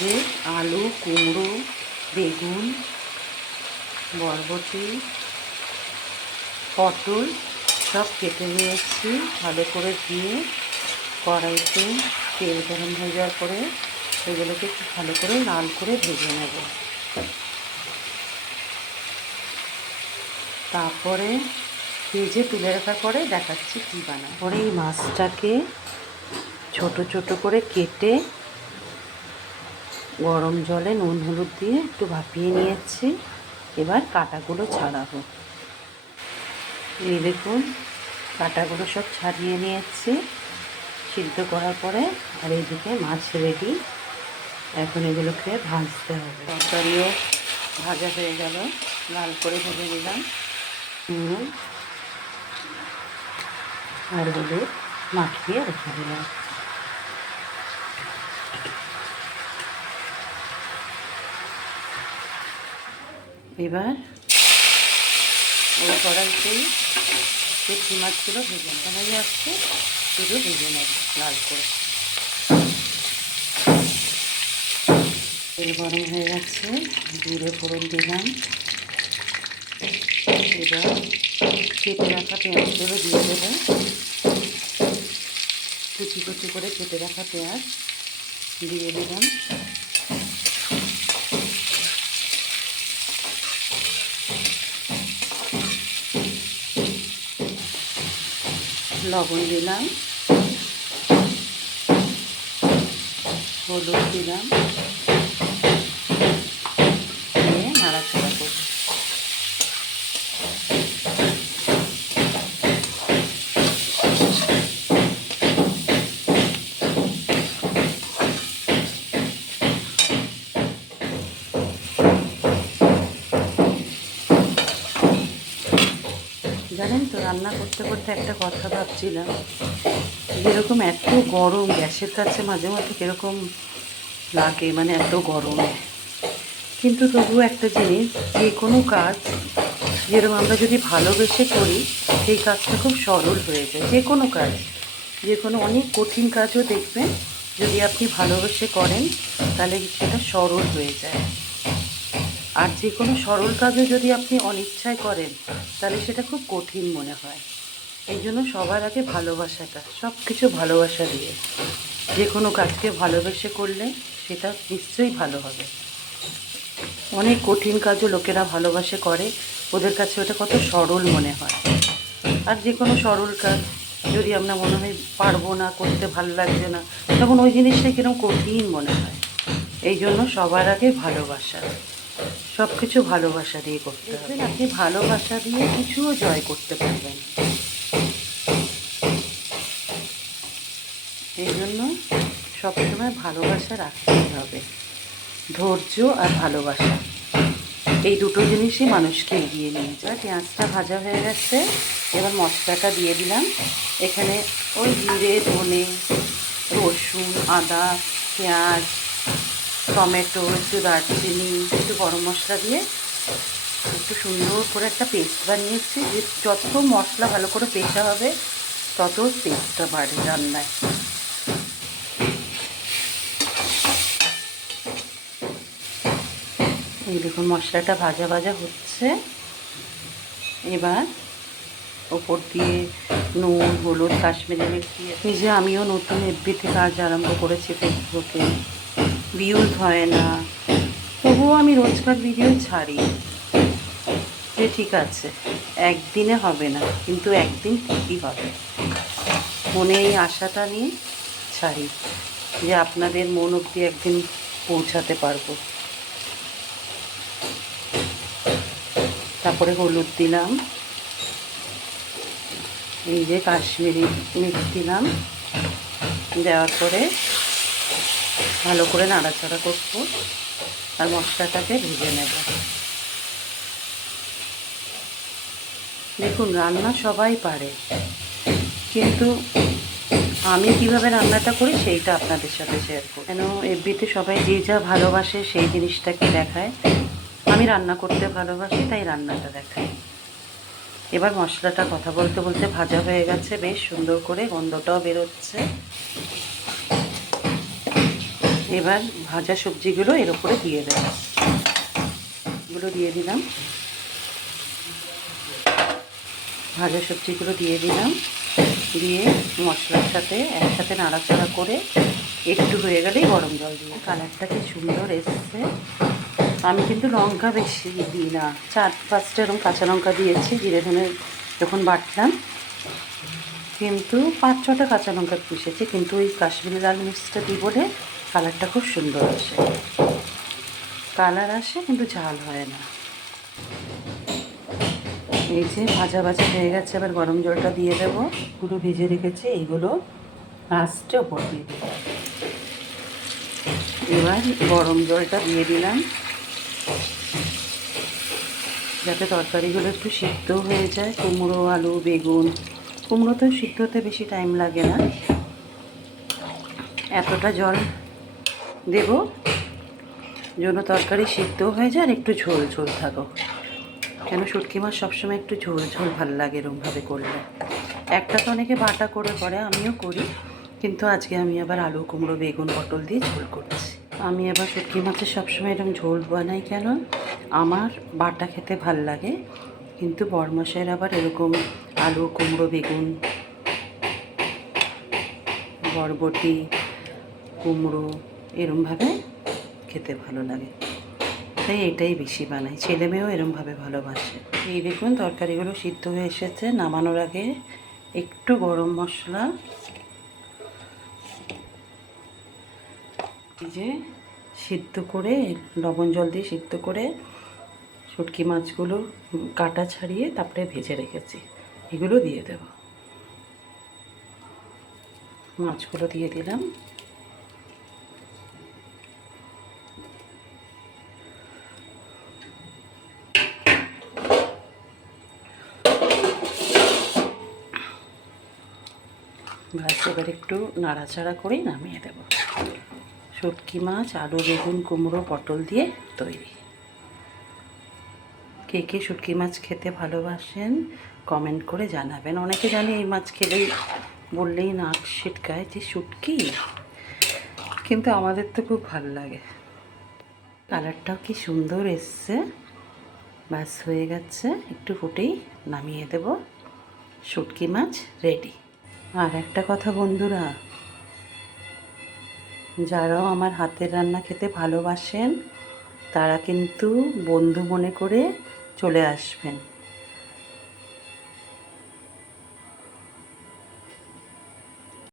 যে আলু, কুমড়ো, বেগুন, বরবটি, পটল সব কেটে নিয়ে এসেছি। ভালো করে দিয়ে কড়াইতে তেল গরম হয়ে যাওয়ার পরে এগুলোকে খুব ভালো করে লাল করে ভেজে নেব। তারপরে ভেজে তুলে রাখার পরে দেখাচ্ছি কী বানাই। পরে এই মাছটাকে ছোট ছোট করে কেটে গরম জলে নুন হলুদ দিয়ে একটু ভাপিয়ে নিয়েছি। এবার কাঁটাগুলো ছাড়াবো। এই দেখুন কাঁটাগুলো সব ছাড়িয়ে নিয়েছি সিদ্ধ করার পরে। আর এইদিকে মাছ রেডি। এখন এগুলোকে ভাজতে হবে। তরকারিও ভাজা হয়ে গেল, লাল করে ভেজে দিলাম। নুন আর হলুদ মাখিয়ে রেখে দিলাম। এবার ওই কড়াইতেই পেটি মাছগুলো ভেজে নেওয়া যাচ্ছে, শুধু ভেজে নেব লাল করে। তেল গরম হয়ে যাচ্ছে, জিরে ফোড়ন দিলাম। এবার কেটে রাখা পেঁয়াজগুলো দিয়ে দেবো। কুচি কুচি করে কেটে রাখা পেঁয়াজ দিয়ে দিলাম। লবণ দিলাম, হলুদ দিলাম, দিয়ে নাড়াচাড়া করব। জানেন তো, রান্না করতে করতে একটা কথা ভাবছিলাম, যেরকম এত গরম গ্যাসের কাছে মাঝে মাঝে কীরকম লাগে, মানে এত গরমে। কিন্তু তবুও একটা জিনিস, যে কোনো কাজ যেরকম আমরা যদি ভালোবেসে করি সেই কাজটা খুব সরল হয়ে যায়। যে কোনো কাজ, যে কোনো অনেক কঠিন কাজও দেখবেন যদি আপনি ভালোবেসে করেন তাহলে সেটা সরল হয়ে যায়। আর যে কোনো সরল কাজও যদি আপনি অনিচ্ছায় করেন তাহলে সেটা খুব কঠিন মনে হয়। এই জন্য সবার আগে ভালোবাসাটা, সব কিছু ভালোবাসা দিয়ে যে কোনো কাজকে ভালোবেসে করলে সেটা নিশ্চয়ই ভালো হবে। অনেক কঠিন কাজও লোকেরা ভালোবাসে করে, ওদের কাছে ওটা কত সরল মনে হয়। আর যে কোনো সরল কাজ যদি আমরা মনে হয় পারবো না, করতে ভালো লাগছে না, তখন ওই জিনিসটা কিরকম কঠিন মনে হয়। এই জন্য সবার আগে ভালোবাসা, সব কিছু ভালোবাসা দিয়ে করতে হবে। আপনি ভালোবাসা দিয়ে কিছুও জয় করতে পারবেন। এই জন্য সবসময় ভালোবাসা রাখতেই হবে। ধৈর্য আর ভালোবাসা, এই দুটো জিনিসই মানুষকে এগিয়ে নিয়ে যায়। পেঁয়াজটা ভাজা হয়ে গেছে, এবার মশলাটা দিয়ে দিলাম। এখানে ওই জিরে, ধনে, রসুন, আদা, পেঁয়াজ, টমেটো, একটু দারচিনি, একটু গরম মশলা দিয়ে একটু সুন্দর করে একটা পেস্ট বানিয়েছি। যে যত মশলা ভালো করে পেশা হবে তত টেস্টটা বাড়ে রান্নায়। এই দেখুন মশলাটা ভাজা ভাজা হচ্ছে। এবার ওপর দিয়ে নুন, হলুদ, কাশ্মীরি মির্চি। এই যে আমিও নতুন এফবিতে কাজ আরম্ভ করেছি, ফেসবুকে ভিউজ হয় না, তবুও আমি রোজকার ভিডিও ছাড়ি। যে ঠিক আছে, একদিনে হবে না কিন্তু একদিন ঠিকই হবে। মনে এই আশাটা নিয়ে ছাড়ি যে আপনাদের মন অবধি একদিন পৌঁছাতে পারবো। তারপরে হলুদ দিলাম, এই যে কাশ্মীরি মির্চ দিলাম। দেওয়ার পরে ভালো করে নাড়াচাড়া করবো আর মশলাটাকে ভেজে নেব। দেখুন রান্না সবাই পারে, কিন্তু আমি কিভাবে রান্নাটা করি সেইটা আপনাদের সাথে শেয়ার করি। কেন এফবিতে সবাই যে যা ভালোবাসে সেই জিনিসটাকে দেখায়। আমি রান্না করতে ভালোবাসি তাই রান্নাটা দেখাই। এবার মশলাটা কথা বলতে বলতে ভাজা হয়ে গেছে, বেশ সুন্দর করে গন্ধটাও বেরোচ্ছে। এবার ভাজা সবজিগুলো এর উপরে দিয়ে দেব। এগুলো দিয়ে দিলাম, ভাজা সবজিগুলো দিয়ে দিলাম, দিয়ে মশলার সাথে একসাথে নাড়াচাড়া করে একটু হয়ে গেলেই গরম জল দিয়ে। কালারটা কি সুন্দর এসছে। আমি কিন্তু লঙ্কা বেশি দিই না, 4-5টা এরকম কাঁচা লঙ্কা দিয়েছি জিরে ধনে যখন বাটলাম, কিন্তু 5-6টা কাঁচা লঙ্কা পিষেছি, কিন্তু ওই কাশ্মীরি লাল মির্চটা দিই বলে কালারটা খুব সুন্দর আসে। কালার আসে কিন্তু ঝাল হয় না। এই যে ভাজা ভাজা হয়ে গেছে, এবার গরম জলটা দিয়ে দেবো। পুরো ভেজে রেখেছি এইগুলো লাস্টে ওপর দিয়ে দেবো। এবার গরম জলটা দিয়ে দিলাম যাতে তরকারিগুলো একটু সিদ্ধ হয়ে যায়। কুমড়ো, আলু, বেগুন, কুমড়ো তো সিদ্ধ হতে বেশি টাইম লাগে না। এতটা জল দেব যেন তরকারি সিদ্ধ হয়ে যায় আর একটু ঝোল ঝোল থাকো, কেন শুটকি মাছ সবসময় একটু ঝোল ঝোল ভালো লাগে এরমভাবে করলে। একটা তো অনেকে বাটা করে করে, আমিও করি, কিন্তু আজকে আমি আবার আলু, কুমড়ো, বেগুন, পটল দিয়ে ঝোল করছি। আমি আবার শুটকি মাছের সবসময় এরকম ঝোল বানাই, কেন আমার বাটা খেতে ভাল লাগে, কিন্তু বড়মশাইয়ের আবার এরকম আলু, কুমড়ো, বেগুন, বরবটি, কুমড়ো এরমভাবে খেতে ভালো লাগে, তাই এটাই বেশি বানাই। ছেলে মেয়েও এরমভাবে ভালোবাসে। এই দেখুন তরকারিগুলো সিদ্ধ হয়ে এসেছে। নামানোর আগে একটু গরম মশলা, এই যে সিদ্ধ করে লবণ জল দিয়ে সিদ্ধ করে শুটকি মাছগুলো কাটা ছাড়িয়ে তারপরে ভেজে রেখেছি, এগুলো দিয়ে দেব। মাছগুলো দিয়ে দিলাম। ব্যাস, এবার একটু নাড়াচাড়া করেই নামিয়ে দেব। শুটকি মাছ আলু, বেগুন, কুমড়ো, পটল দিয়ে তৈরি। কে কে শুটকি মাছ খেতে ভালোবাসেন কমেন্ট করে জানাবেন। অনেকে জানি এই মাছ খেলেই বললেই নাক ছিটকায় যে শুটকি, কিন্তু আমাদের তো খুব ভালো লাগে। কালারটাও কি সুন্দর এসছে। ব্যাস হয়ে গেছে, একটু ফুটেই নামিয়ে দেব। শুটকি মাছ রেডি। আর একটা কথা বন্ধুরা, যারাও আমার হাতের রান্না খেতে ভালোবাসেন তারা কিন্তু বন্ধু মনে করে চলে আসবেন।